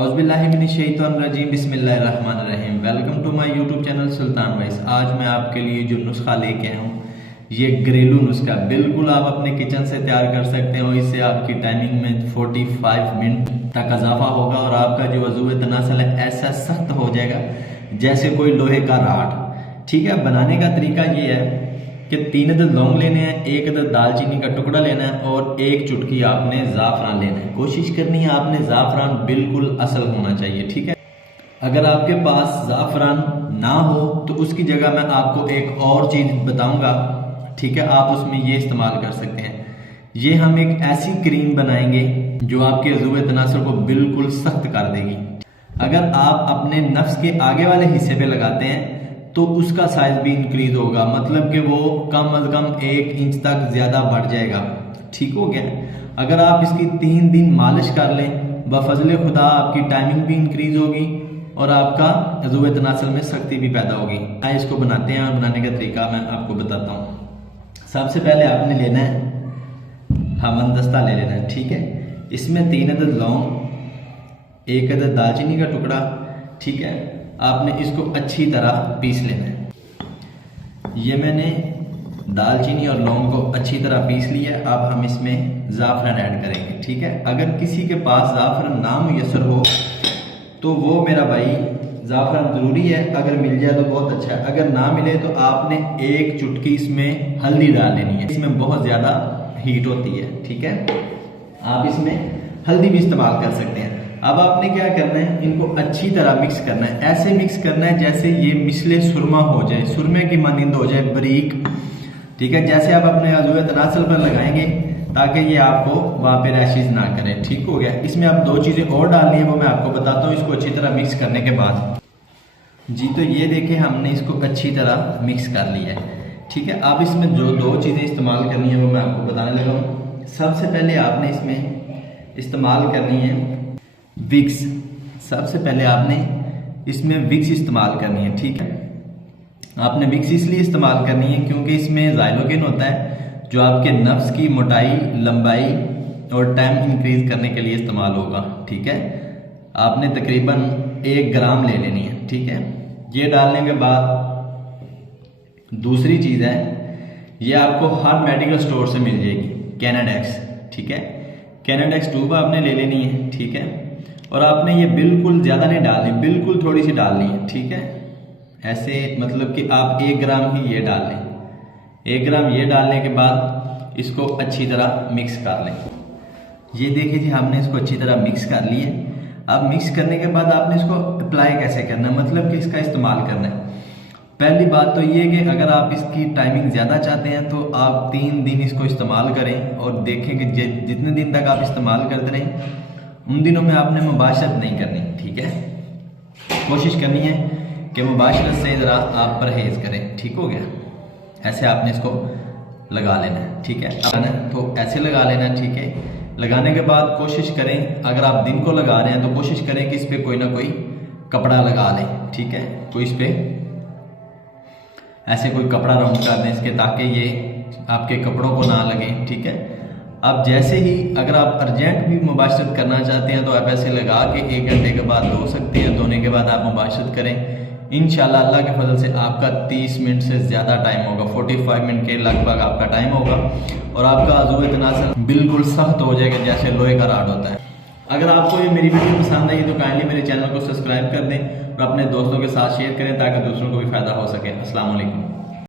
औज़ुबिल्लाहिमिनश्शैतानिर्रजीम बिस्मिल्लाहिर्रहमानिर्रहीम। Welcome to my YouTube channel Sultan vice. आज मैं आपके लिए जो नुस्खा लेके आया हूँ, ये घरेलू नुस्खा बिल्कुल आप अपने किचन से तैयार कर सकते हो। इससे आपकी टाइमिंग में 45 मिनट तक इजाफा होगा और आपका जो वज़ू तनासल है ऐसा सख्त हो जाएगा जैसे कोई लोहे का राड। ठीक है, बनाने का तरीका ये है कि 3 अदद लौंग लेने हैं, 1 अदद दालचीनी का टुकड़ा लेना है और 1 चुटकी आपने ज़ाफ़रान लेना है। कोशिश करनी है आपने ज़ाफ़रान बिल्कुल असल होना चाहिए। ठीक है, अगर आपके पास ज़ाफ़रान ना हो तो उसकी जगह मैं आपको एक और चीज़ बताऊंगा। ठीक है, आप उसमें ये इस्तेमाल कर सकते हैं। ये हम एक ऐसी क्रीम बनाएंगे जो आपके वज़ू तनासुर को बिल्कुल सख्त कर देगी। अगर आप अपने नफ्स के आगे वाले हिस्से पे लगाते हैं तो उसका साइज भी इंक्रीज होगा, मतलब कि वो कम अज कम 1 इंच तक ज्यादा बढ़ जाएगा। ठीक हो गया। अगर आप इसकी 3 दिन मालिश कर लें, बफजल खुदा आपकी टाइमिंग भी इंक्रीज होगी और आपका वज़ू तनासल में सख्ती भी पैदा होगी। आइए इसको बनाते हैं। बनाने का तरीका मैं आपको बताता हूँ। सबसे पहले आपने लेना है हमन दस्ता ले लेना है। ठीक है, इसमें 3 अदद लौंग, 1 अदद दालचीनी का टुकड़ा। ठीक है, आपने इसको अच्छी तरह पीस लेना है। ये मैंने दालचीनी और लौंग को अच्छी तरह पीस लिया है। अब हम इसमें ज़ाफ़रान ऐड करेंगे। ठीक है, अगर किसी के पास ज़ाफ़रान ना मुयस्सर हो तो वो मेरा भाई ज़ाफ़रान ज़रूरी है, अगर मिल जाए तो बहुत अच्छा है। अगर ना मिले तो आपने 1 चुटकी इसमें हल्दी डाल लेनी है। इसमें बहुत ज़्यादा हीट होती है। ठीक है, आप इसमें हल्दी भी इस्तेमाल कर सकते हैं। अब आपने क्या करना है, इनको अच्छी तरह मिक्स करना है। ऐसे मिक्स करना है जैसे ये मिसले सुरमा हो जाए, सुरमे की मानिंद हो जाए, बारीक। ठीक है, जैसे आप अपने वज़ू तनासल पर लगाएंगे ताकि ये आपको वहाँ पे रैशेज ना करें। ठीक हो गया। इसमें आप 2 चीज़ें और डालनी है, वो मैं आपको बताता हूँ। इसको अच्छी तरह मिक्स करने के बाद जी, तो ये देखें हमने इसको अच्छी तरह मिक्स कर लिया है। ठीक है, अब इसमें जो 2 चीज़ें इस्तेमाल करनी है वो मैं आपको बताने लगा हूँ। सबसे पहले आपने इसमें इस्तेमाल करनी है विक्स। सबसे पहले आपने इसमें विक्स इस्तेमाल करनी है। ठीक है, आपने विक्स इसलिए इस्तेमाल करनी है क्योंकि इसमें ज़ाइलोकेन होता है जो आपके नफ्स की मोटाई, लंबाई और टाइम इंक्रीज करने के लिए इस्तेमाल होगा। ठीक है, आपने तकरीबन 1 ग्राम ले लेनी है। ठीक है, ये डालने के बाद दूसरी चीज़ है, ये आपको हर मेडिकल स्टोर से मिल जाएगी, कैनाडेक्स। ठीक है, कैनाडेक्स ट्यूब आपने ले लेनी है। ठीक है, और आपने ये बिल्कुल ज़्यादा नहीं डालनी, बिल्कुल थोड़ी सी डालनी है। ठीक है, ऐसे मतलब कि आप 1 ग्राम ही ये डाल लें। 1 ग्राम ये डालने के बाद इसको अच्छी तरह मिक्स कर लें। ये देखिए जी, हमने इसको अच्छी तरह मिक्स कर लिया। अब मिक्स करने के बाद आपने इसको अप्लाई कैसे करना है, मतलब कि इसका इस्तेमाल करना है। पहली बात तो ये कि अगर आप इसकी टाइमिंग ज़्यादा चाहते हैं तो आप 3 दिन इसको इस्तेमाल करें और देखें कि जितने दिन तक आप इस्तेमाल करते रहें उन दिनों में आपने मुबाशरत नहीं करनी। ठीक है, कोशिश करनी है कि मुबाशरत से ज़रा आप परहेज़ करें। ठीक हो गया, ऐसे आपने इसको लगा लेना है। ठीक है, तो ऐसे लगा लेना है। ठीक है, लगाने के बाद कोशिश करें, अगर आप दिन को लगा रहे हैं तो कोशिश करें कि इस पर कोई ना कोई कपड़ा लगा लें। ठीक है, तो इस पर ऐसे कोई कपड़ा राउंड कर दें इसके, ताकि ये आपके कपड़ों को ना लगे। ठीक है, अब जैसे ही अगर आप अर्जेंट भी मुबाशरत करना चाहते हैं तो आप ऐसे लगा के 1 घंटे के बाद धो सकते हैं। धोने के बाद आप मुबाशरत करें, इंशाल्लाह अल्लाह के फजल से आपका 30 मिनट से ज़्यादा टाइम होगा, 45 मिनट के लगभग आपका टाइम होगा और आपका वज़ू तनासल बिल्कुल सख्त हो जाएगा जैसे लोहे का राड होता है। अगर आपको ये मेरी वीडियो पसंद आई तो काइंडली मेरे चैनल को सब्सक्राइब कर दें और अपने दोस्तों के साथ शेयर करें ताकि दूसरों को भी फ़ायदा हो सके। अस्सलाम वालेकुम।